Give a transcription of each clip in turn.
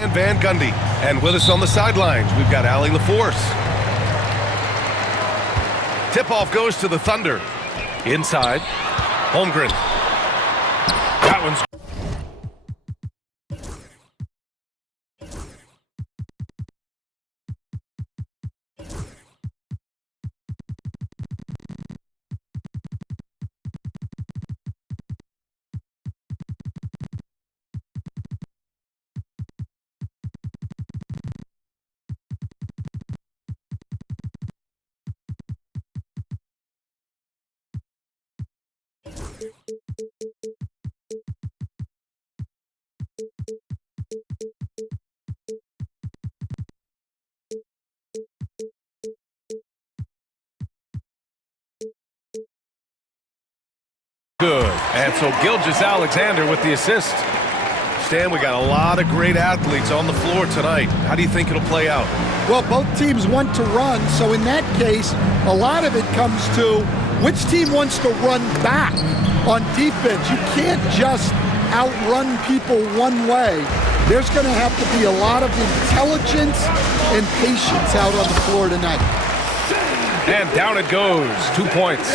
And Van Gundy. And with us on the sidelines, we've got Allie LaForce. Tip-off goes to the Thunder. Inside, Holmgren. That one's... Good. And so Gilgeous-Alexander with the assist. Stan, we got a lot of great athletes on the floor tonight. How do you think it'll play out? Well, both teams want to run, so in that case, a lot of it comes to which team wants to run back on defense. You can't just outrun people one way. There's going to have to be a lot of intelligence and patience out on the floor tonight. And down it goes. 2 points.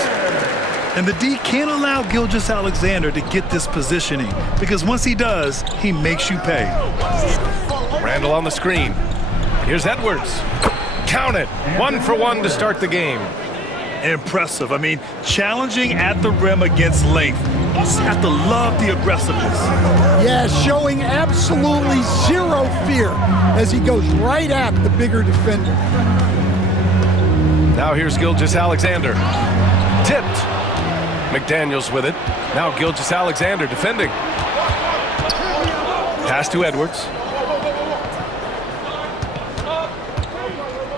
And the D can't allow Gilgeous-Alexander to get this positioning, because once he does, he makes you pay. Randall on the screen. Here's Edwards. Count it. 1 for 1 to start the game. Impressive. I mean, challenging at the rim against length. You just have to love the aggressiveness. Yeah, showing absolutely zero fear as he goes right at the bigger defender. Now here's Gilgeous-Alexander. Tipped. McDaniels with it. Now Gilgeous-Alexander defending. Pass to Edwards.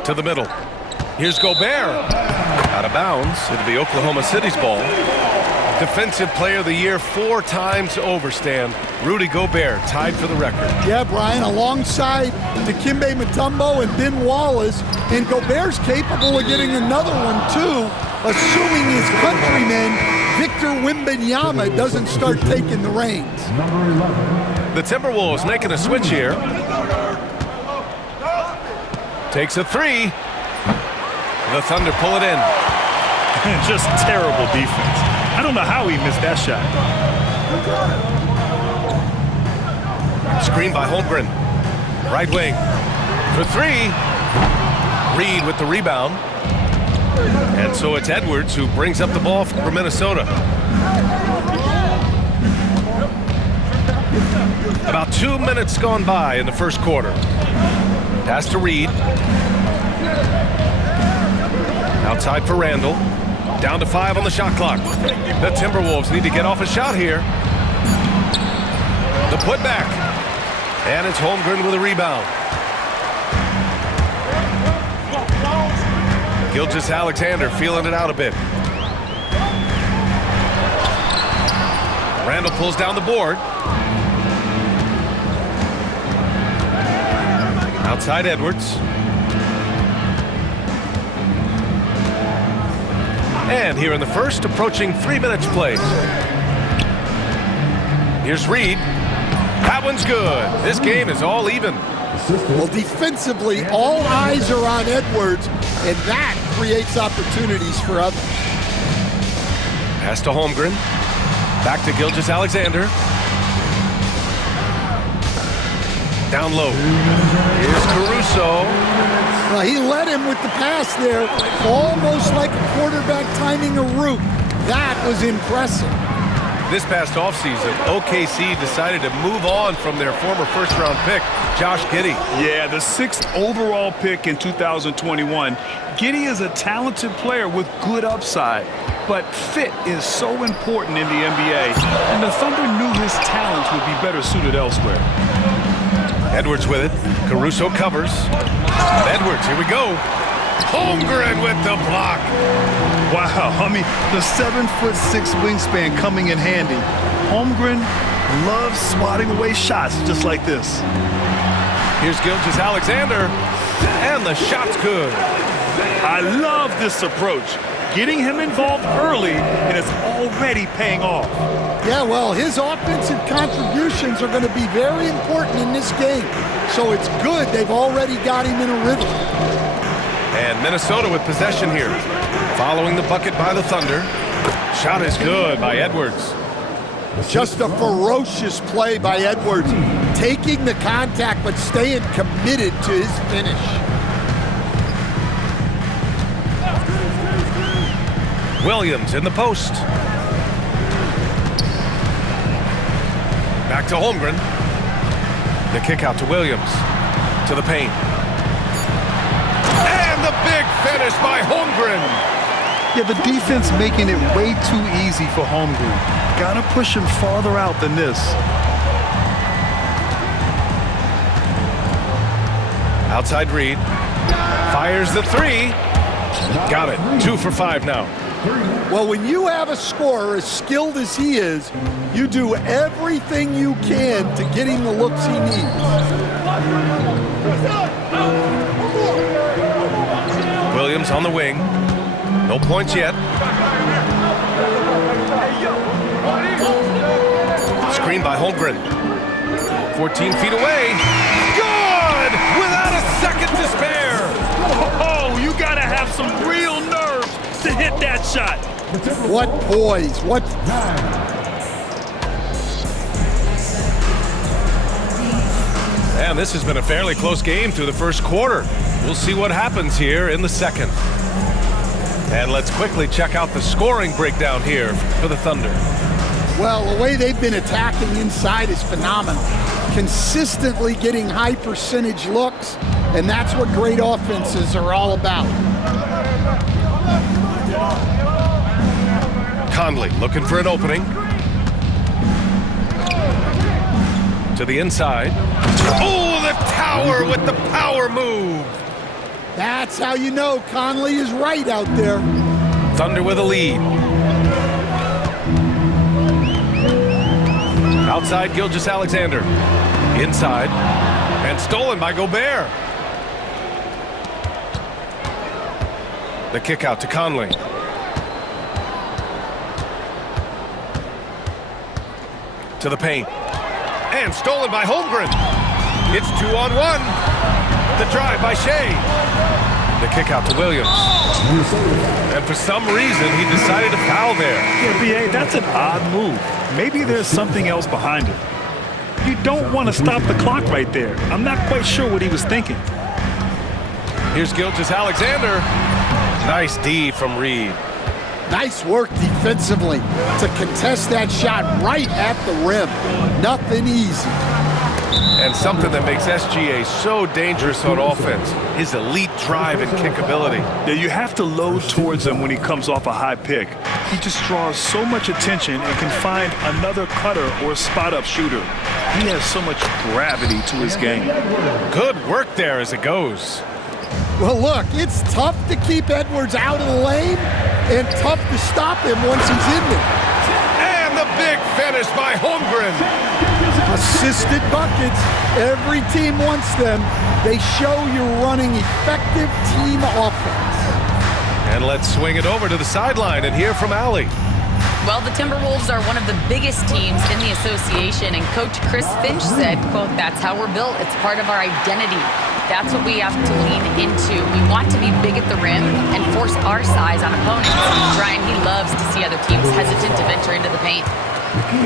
To the middle. Here's Gobert. Out of bounds. It'll be Oklahoma City's ball. Defensive Player of the Year 4 times over, Stan. Rudy Gobert tied for the record. Yeah, Brian, alongside Dikembe Mutombo and Ben Wallace. And Gobert's capable of getting another one, too, assuming his countryman, Victor Wembanyama, doesn't start taking the reins. The Timberwolves making a switch here. Takes a 3. The Thunder pull it in. Just terrible defense. I don't know how he missed that shot. Screen by Holmgren. Right wing. For 3. Reed with the rebound. And so it's Edwards who brings up the ball for Minnesota. About 2 minutes gone by in the first quarter. Pass to Reed. Outside for Randall. Down to 5 on the shot clock. The Timberwolves need to get off a shot here. The putback. And it's Holmgren with a rebound. Gilgeous-Alexander feeling it out a bit. Randall pulls down the board. Outside Edwards. And here in the first, approaching 3 minutes played. Here's Reed. That one's good. This game is all even. Well, defensively, all eyes are on Edwards, and that creates opportunities for others. Pass to Holmgren. Back to Gilgeous-Alexander. Down low. Here's Caruso. Well, he led him with the pass there, almost like a quarterback timing a route. That was impressive. This past offseason, OKC decided to move on from their former first-round pick, Josh Giddey. Yeah, the 6th overall pick in 2021. Giddey is a talented player with good upside, but fit is so important in the NBA, and the Thunder knew his talents would be better suited elsewhere. Edwards with it. Caruso covers. Edwards, here we go. Holmgren with the block. Wow, I mean, the 7'6" wingspan coming in handy. Holmgren loves swatting away shots just like this. Here's Gilgeous-Alexander, and the shot's good. I love this approach. getting him involved early, and it's already paying off. Yeah, well, his offensive contributions are going to be very important in this game. So it's good they've already got him in a rhythm. And Minnesota with possession here. Following the bucket by the Thunder. Shot is good by Edwards. Just a ferocious play by Edwards. Taking the contact, but staying committed to his finish. Williams in the post. Back to Holmgren. The kick out to Williams. To the paint. And the big finish by Holmgren. Yeah, the defense making it way too easy for Holmgren. Gotta push him farther out than this. Outside Reed. Fires the three. Got it. 2 for 5 now. Well, when you have a scorer as skilled as he is, you do everything you can to get him the looks he needs. Williams on the wing. No points yet. Screen by Holmgren. 14 feet away. Good! Without a second to spare. Oh, you gotta have some real nerves to hit that shot. What poise, what... And this has been a fairly close game through the first quarter. We'll see what happens here in the second. And let's quickly check out the scoring breakdown here for the Thunder. Well, the way they've been attacking inside is phenomenal. Consistently getting high percentage looks, and that's what great offenses are all about. Conley looking for an opening. To the inside. Oh, the tower with the power move. That's how you know Conley is right out there. Thunder with a lead. Outside Gilgeous-Alexander. Inside. And stolen by Gobert. The kick out to Conley. To the paint. And stolen by Holmgren. It's 2-on-1. The drive by Shea. The kick out to Williams. And for some reason, he decided to foul there. Yeah, B.A., that's an odd move. Maybe there's something else behind it. You don't want to stop the clock right there. I'm not quite sure what he was thinking. Here's Gilgeous-Alexander. Nice D from Reed. Nice work defensively to contest that shot right at the rim. Nothing easy. And something that makes SGA so dangerous on offense, his elite drive and kick ability. Yeah, you have to load towards him when he comes off a high pick. He just draws so much attention and can find another cutter or spot-up shooter. He has so much gravity to his game. Good work there as it goes. Well, look, it's tough to keep Edwards out of the lane and tough to stop him once he's in there. And the big finish by Holmgren. Assisted buckets. Every team wants them. They show you're running effective team offense. And let's swing it over to the sideline and hear from Allie. Well, the Timberwolves are one of the biggest teams in the association, and Coach Chris Finch said, quote, "That's how we're built. It's part of our identity. That's what we have to lean into. We want to be big at the rim and force our size on opponents." Brian, he loves to see other teams hesitant to venture into the paint.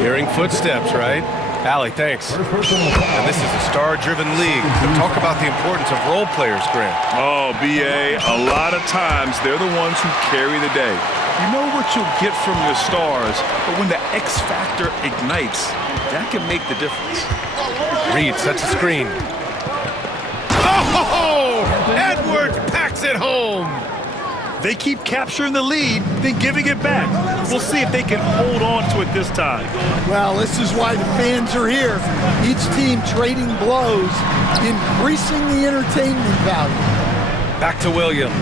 Hearing footsteps, right? Allie, thanks. And this is a star-driven league. So talk about the importance of role players, Grant. Oh, B.A., a lot of times they're the ones who carry the day. You know what you'll get from your stars, but when the X factor ignites, that can make the difference. Reed sets a screen. Oh! Edwards packs it home! They keep capturing the lead, then giving it back. We'll see if they can hold on to it this time. Well, this is why the fans are here. Each team trading blows, increasing the entertainment value. Back to Williams.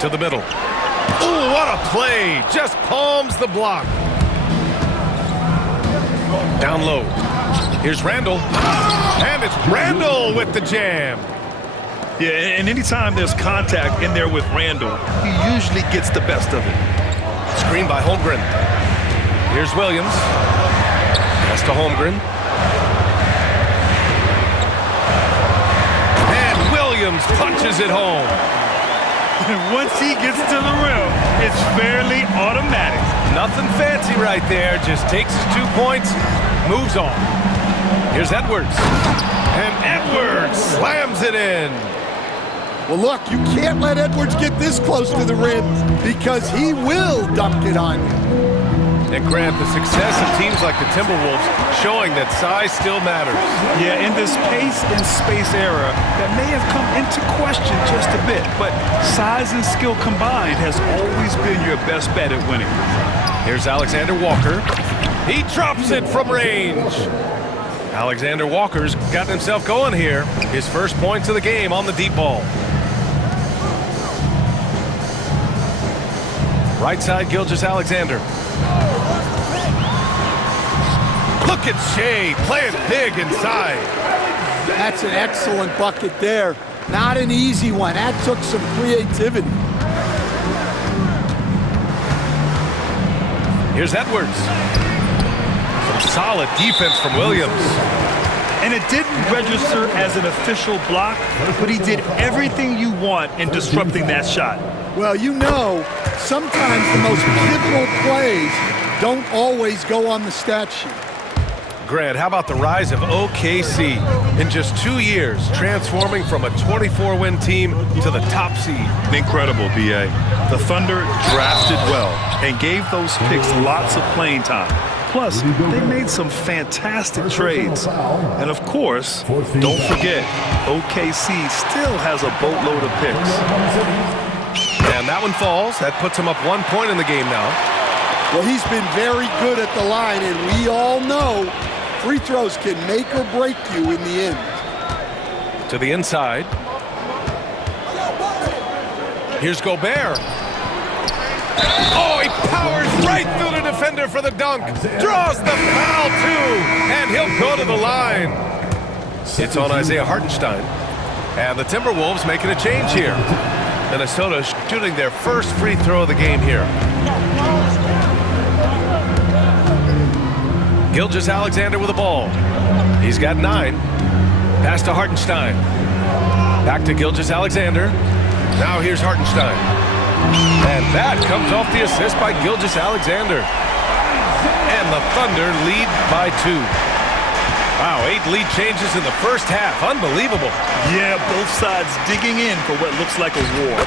To the middle. Oh, what a play! Just palms the block. Down low. Here's Randall. And it's Randall with the jam. Yeah, and anytime there's contact in there with Randall, he usually gets the best of it. Screen by Holmgren. Here's Williams. Pass to Holmgren. And Williams punches it home. Once he gets to the rim, it's fairly automatic. Nothing fancy right there. Just takes his 2 points, moves on. Here's Edwards. And Edwards slams it in. Well, look, you can't let Edwards get this close to the rim because he will dunk it on you. And Grant, the success of teams like the Timberwolves showing that size still matters. Yeah, in this pace and space era, that may have come into question just a bit, but size and skill combined has always been your best bet at winning. Here's Alexander Walker. He drops it from range. Alexander Walker's got himself going here. His first points of the game on the deep ball. Right side, Gilgeous-Alexander. Look at Shea playing big inside. That's an excellent bucket there. Not an easy one. That took some creativity. Here's Edwards. Some solid defense from Williams. And it didn't register as an official block, but he did everything you want in disrupting that shot. Well, you know, sometimes the most pivotal plays don't always go on the stat sheet. Grant, how about the rise of OKC? In just 2 years, transforming from a 24-win team to the top seed. Incredible, B.A. The Thunder drafted well and gave those picks lots of playing time. Plus, they made some fantastic trades. And of course, don't forget, OKC still has a boatload of picks. And that one falls. That puts him up 1 point in the game now. Well, he's been very good at the line, and we all know free throws can make or break you in the end. To the inside. Here's Gobert. Oh, he powers right through the defender for the dunk. Draws the foul, too. And he'll go to the line. It's on Isaiah Hartenstein. And the Timberwolves making a change here. Minnesota shooting their first free throw of the game here. Gilgeous-Alexander with the ball. He's got 9. Pass to Hartenstein. Back to Gilgeous-Alexander. Now here's Hartenstein. And that comes off the assist by Gilgeous-Alexander. And the Thunder lead by 2. Wow, 8 lead changes in the first half. Unbelievable. Yeah, both sides digging in for what looks like a war.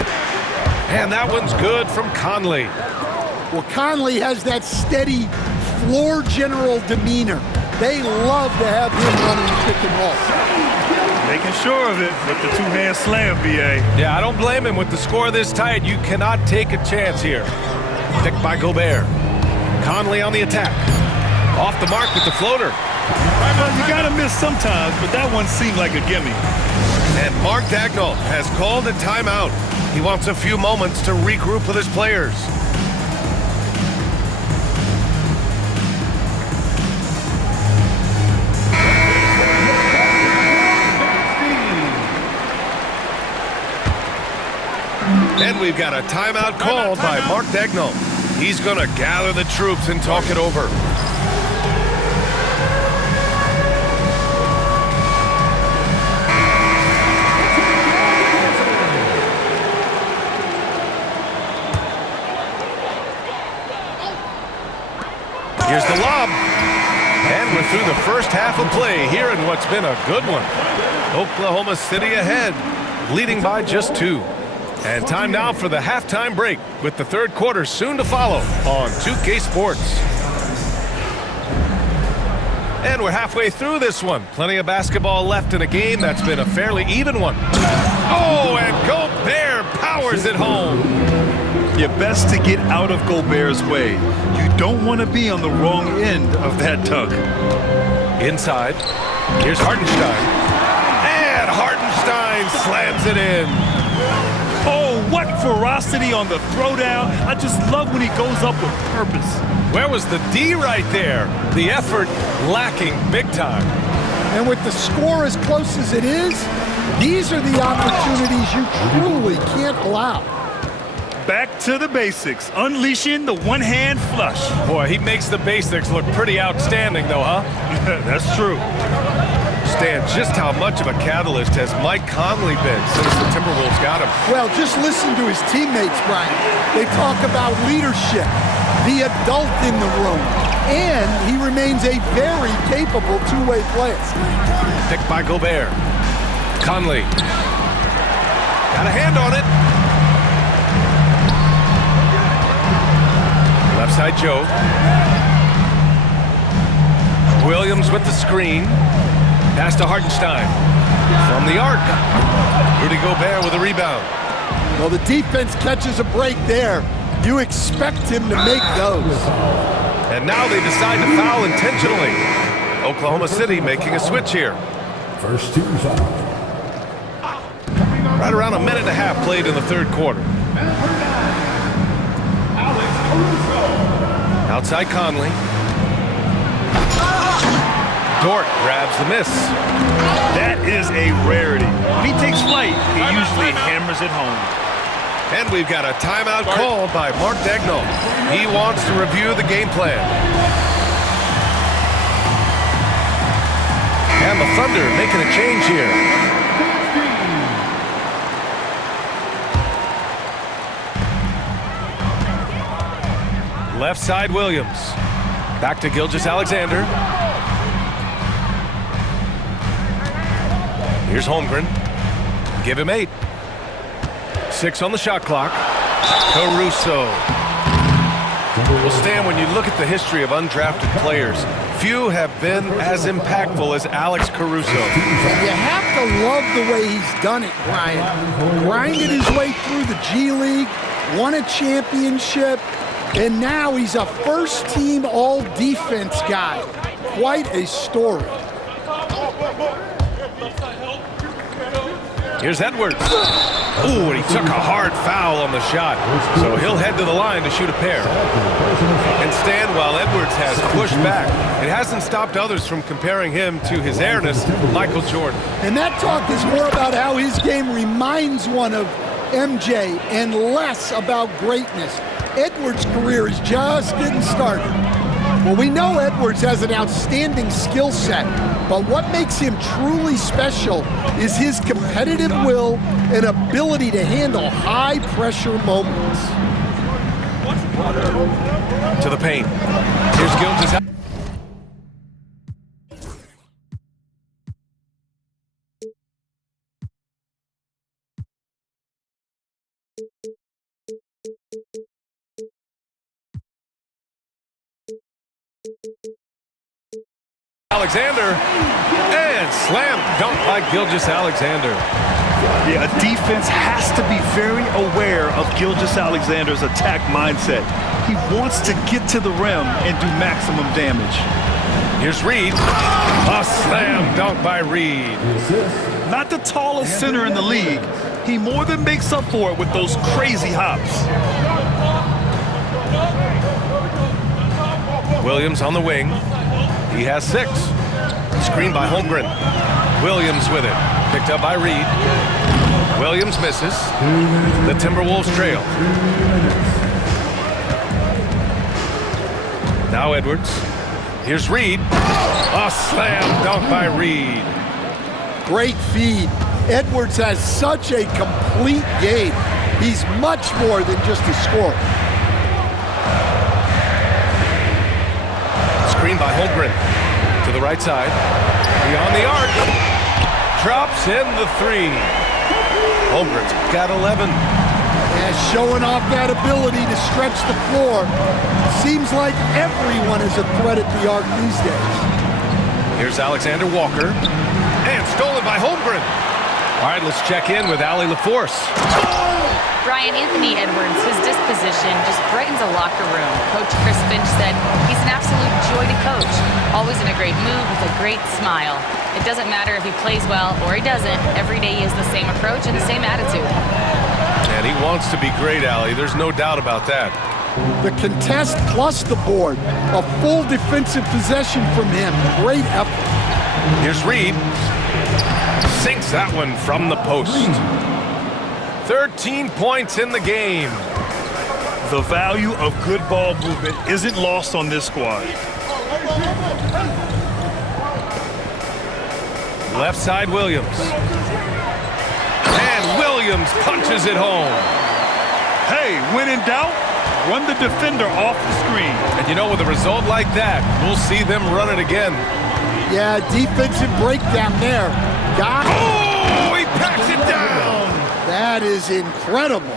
And that one's good from Conley. Well, Conley has that steady floor general demeanor. They love to have him running the pick and roll. Making sure of it with the two-hand slam, B.A. Yeah, I don't blame him. With the score this tight, you cannot take a chance here. Picked by Gobert. Conley on the attack. Off the mark with the floater. Well, you gotta miss sometimes, but that one seemed like a gimme. And Mark Dagnall has called a timeout. He wants a few moments to regroup with his players. And we've got a timeout called by Mark Dagnall. He's going to gather the troops and talk it over. Here's the lob. And we're through the first half of play here in what's been a good one. Oklahoma City ahead, leading by just 2. And time now for the halftime break, with the third quarter soon to follow on 2K Sports. And we're halfway through this one. Plenty of basketball left in a game that's been a fairly even one. Oh, and Gobert powers it home. You're best to get out of Gobert's way. You don't want to be on the wrong end of that dunk. Inside, here's Hartenstein. And Hartenstein slams it in. Oh, what ferocity on the throwdown. I just love when he goes up with purpose. Where was the D right there? The effort lacking big time. And with the score as close as it is, These are the opportunities you truly can't allow. Back to the basics, unleashing the one-hand flush. Boy, he makes the basics look pretty outstanding, though, huh? That's true. Stan, just how much of a catalyst has Mike Conley been since the Timberwolves got him? Well, just listen to his teammates, Brian. They talk about leadership, the adult in the room, and he remains a very capable two-way player. Picked by Gobert. Conley. Got a hand on it. Left side Joe. Williams with the screen. Pass to Hartenstein. From the arc. Rudy Gobert with a rebound. Well, the defense catches a break there. You expect him to make those. And now they decide to foul intentionally. Oklahoma City making a switch here. First team foul. Right around a minute and a half played in the third quarter. Outside Conley. Dort grabs the miss. That is a rarity. When he takes flight, he usually hammers it home. And we've got a timeout called by Mark Daigneault. He wants to review the game plan. And the Thunder making a change here. Left side Williams. Back to Gilgeous-Alexander. Here's Holmgren. Give him 8. 6 on the shot clock. Caruso. Well, Stan, when you look at the history of undrafted players, few have been as impactful as Alex Caruso. You have to love the way he's done it, Brian. Grinded his way through the G League, won a championship, and now he's a first-team all-defense guy. Quite a story. Here's Edwards. Ooh, and he took a hard foul on the shot. So he'll head to the line to shoot a pair. And Stan, while Edwards has pushed back, it hasn't stopped others from comparing him to his airness, Michael Jordan. And that talk is more about how his game reminds one of MJ and less about greatness. Edwards' career is just getting started. Well, we know Edwards has an outstanding skill set, but what makes him truly special is his competitive will and ability to handle high-pressure moments. To the paint. Here's Gilgeous. Alexander, and slam dunk by Gilgeous-Alexander. Yeah, a defense has to be very aware of Gilgeous-Alexander's attack mindset. He wants to get to the rim and do maximum damage. Here's Reed. A slam dunk by Reed. Not the tallest center in the league. He more than makes up for it with those crazy hops. Williams on the wing. He has 6. Screen by Holmgren. Williams with it. Picked up by Reed. Williams misses. The Timberwolves trail. Now Edwards. Here's Reed. A slam dunk by Reed. Great feed. Edwards has such a complete game. He's much more than just a scorer. Screen by Holmgren. To the right side. Beyond the arc. Drops in the 3. Holmgren's got 11. Yeah, showing off that ability to stretch the floor. Seems like everyone is a threat at the arc these days. Here's Alexander Walker. And stolen by Holmgren. All right, let's check in with Allie LaForce. Brian, Anthony Edwards, his disposition just brightens a locker room. Coach Chris Finch said he's an absolute joy to coach. Always in a great mood with a great smile. It doesn't matter if he plays well or he doesn't. Every day he has the same approach and the same attitude. And he wants to be great, Allie. There's no doubt about that. The contest plus the board. A full defensive possession from him. Great effort. Here's Reed. Sinks that one from the post. 13 points in the game. The value of good ball movement isn't lost on this squad. Left side, Williams. And Williams punches it home. Hey, when in doubt, run the defender off the screen. And you know, with a result like that, we'll see them run it again. Yeah, defensive breakdown there. Got it. Oh, he packs it down. That is incredible.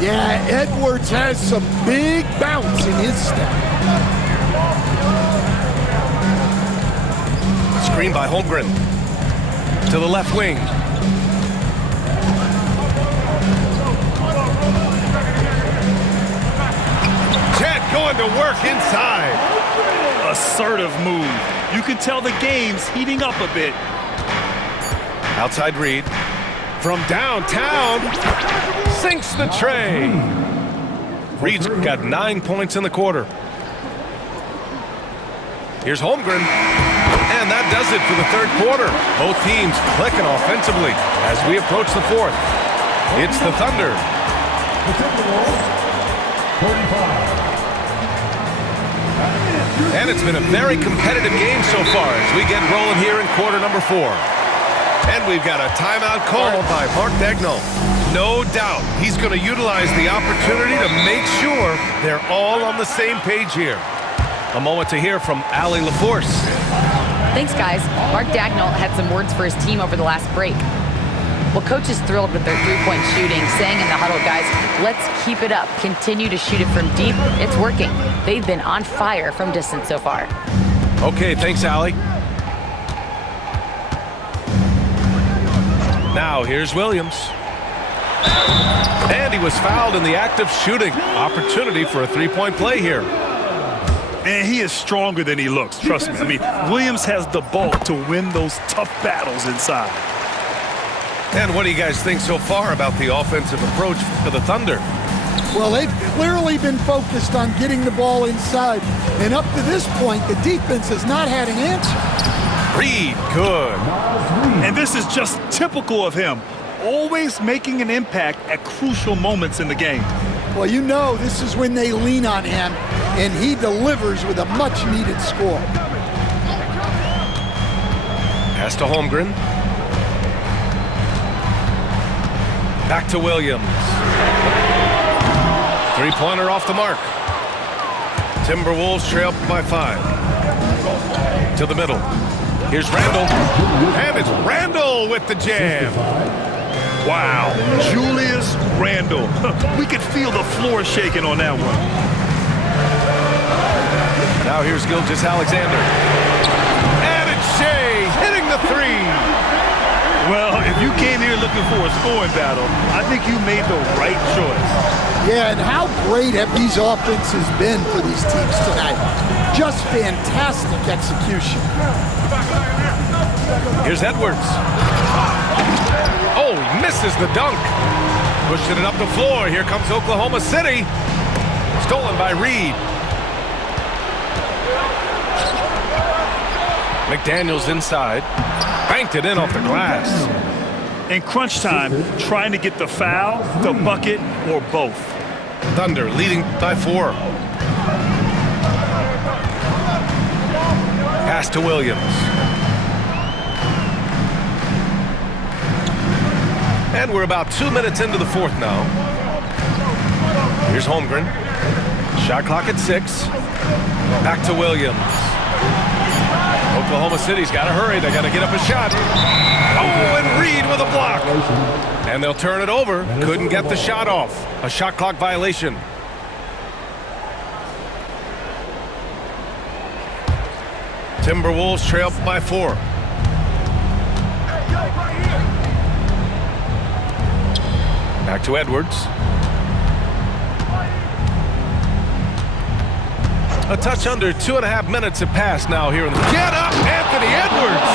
Yeah, Edwards has some big bounce in his step. Screen by Holmgren. To the left wing. Chet going to work inside. Assertive move. You can tell the game's heating up a bit. Outside Reed. From downtown. Sinks the tray. Reed's got 9 points in the quarter. Here's Holmgren. And that does it for the third quarter. Both teams clicking offensively as we approach the fourth. It's the Thunder. And it's been a very competitive game so far as we get rolling here in quarter number 4. And we've got a timeout called by Mark Daigneault. No doubt he's going to utilize the opportunity to make sure they're all on the same page here. A moment to hear from Allie LaForce. Thanks, guys. Mark Daigneault had some words for his team over the last break. Well, coach is thrilled with their three-point shooting, saying in the huddle, guys, let's keep it up. Continue to shoot it from deep. It's working. They've been on fire from distance so far. Okay, thanks, Allie. Now, here's Williams. And he was fouled in the act of shooting. Opportunity for a three-point play here. And he is stronger than he looks, trust me. I mean, Williams has the bulk to win those tough battles inside. And what do you guys think so far about the offensive approach for the Thunder? Well, they've clearly been focused on getting the ball inside. And up to this point, the defense has not had an answer. Reed, good. And this is just typical of him. Always making an impact at crucial moments in the game. Well, you know this is when they lean on him, and he delivers with a much-needed score. Pass to Holmgren. Back to Williams. Three-pointer off the mark. Timberwolves trail by 5. To the middle. Here's Randall. And it's Randall with the jam. Wow, Julius Randle. We could feel the floor shaking on that one. Now here's Gilgeous-Alexander. And it's Shea hitting the three. Well, if you came here looking for a scoring battle, I think you made the right choice. Yeah, and how great have these offenses been for these teams tonight? Just fantastic execution. Here's Edwards. Oh, he misses the dunk. Pushing it up the floor. Here comes Oklahoma City. Stolen by Reed. McDaniels inside. Banked it in off the glass. In crunch time, trying to get the foul, the bucket, or both. Thunder leading by 4. Pass to Williams. And we're about 2 minutes into the fourth now. Here's Holmgren. Shot clock at 6. Back to Williams. Oklahoma City's got to hurry. They got to get up a shot. Oh, and Reed with a block. And they'll turn it over. Couldn't get the shot off. A shot clock violation. Timberwolves trail by 4. Back to Edwards. A touch under 2.5 minutes have passed now here in the... Get up, Anthony Edwards!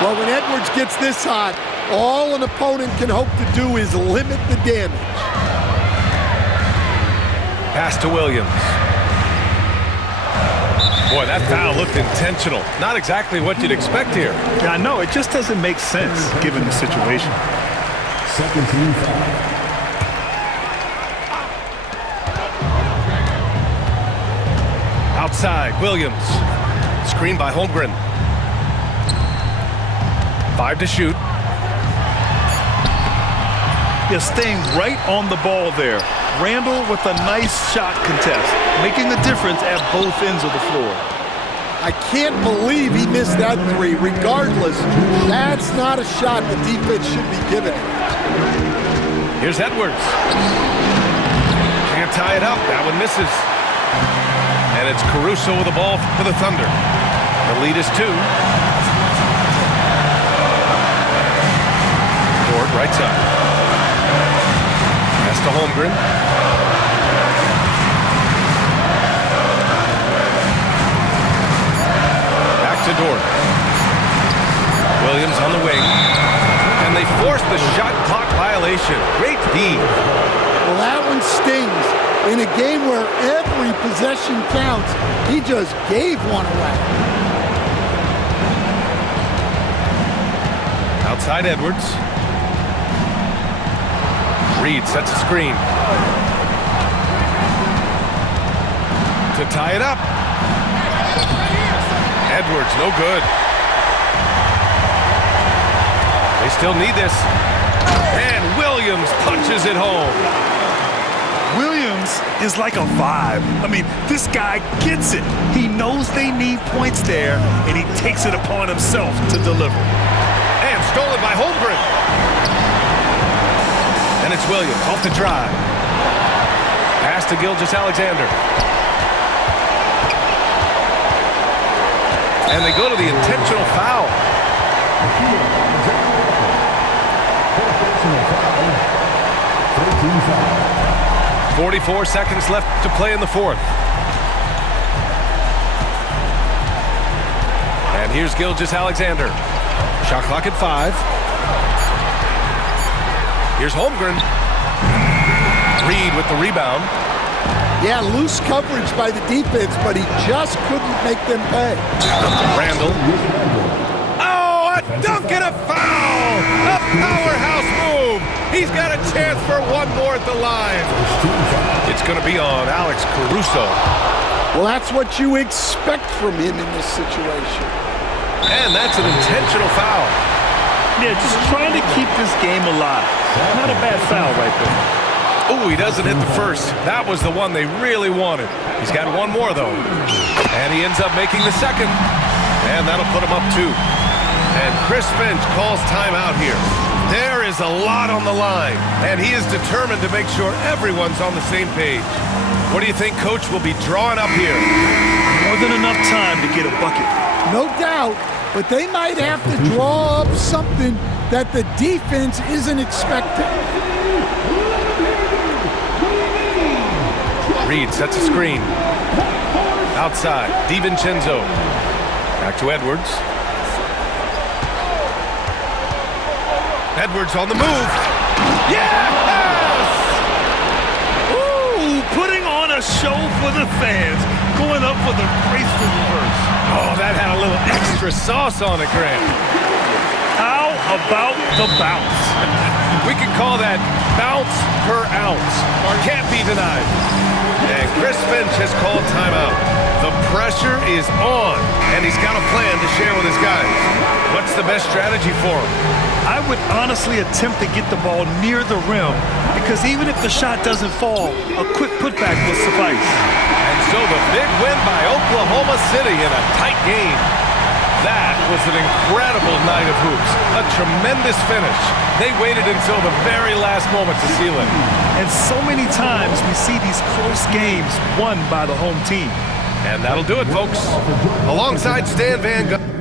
Well, when Edwards gets this hot, all an opponent can hope to do is limit the damage. Pass to Williams. Boy, that foul looked intentional. Not exactly what you'd expect here. Yeah, I know. It just doesn't make sense given the situation. Second team foul. Outside, Williams. Screen by Holmgren. 5 to shoot. You're staying right on the ball there. Randall with a nice shot contest, making a difference at both ends of the floor. I can't believe he missed that three. Regardless, that's not a shot the defense should be giving him. Here's Edwards. Can't tie it up. That one misses. And it's Caruso with the ball for the Thunder. The lead is 2. Ford, right side. Pass to Holmgren. Back to Dort. Williams on the wing. And they force the shot clock violation. Great D. Well, that one stings. In a game where every possession counts, he just gave one away. Outside Edwards. Reed sets a screen. To tie it up. Edwards, no good. They still need this. And Williams punches it home. Williams is like a vibe. I mean, this guy gets it. He knows they need points there, and he takes it upon himself to deliver. And stolen by Holmgren. And it's Williams off the drive. Pass to Gilgeous-Alexander. And they go to the intentional foul. 44 seconds left to play in the fourth. And here's Gilgeous-Alexander. Shot clock at 5. Here's Holmgren. Reed with the rebound. Yeah, loose coverage by the defense, but he just couldn't make them pay. Randall. Oh, a dunk and a foul! A powerhouse move! He's got a chance for one more at the line. It's going to be on Alex Caruso. Well, that's what you expect from him in this situation. And that's an intentional foul. Yeah, just trying to keep this game alive. Not a bad foul right there. Oh, he doesn't hit the first. That was the one they really wanted. He's got one more, though. And he ends up making the second. And that'll put him up 2. And Chris Finch calls timeout here. There is a lot on the line, and he is determined to make sure everyone's on the same page. What do you think Coach will be drawing up here? More than enough time to get a bucket. No doubt, but they might have to draw up something that the defense isn't expecting. Reed sets a screen. Outside, DiVincenzo. Back to Edwards. Edwards on the move. Yes! Ooh, putting on a show for the fans. Going up for the graceful reverse. Oh, that had a little extra sauce on it, Grant. How about the bounce? We could call that bounce per ounce. Can't be denied. And Chris Finch has called timeout. The pressure is on, and he's got a plan to share with his guys. What's the best strategy for him? I would honestly attempt to get the ball near the rim, because even if the shot doesn't fall, a quick putback will suffice. And so the big win by Oklahoma City in a tight game. That was an incredible night of hoops. A tremendous finish. They waited until the very last moment to seal it. And so many times we see these close games won by the home team. And that'll do it, folks. Alongside Stan Van Gundy.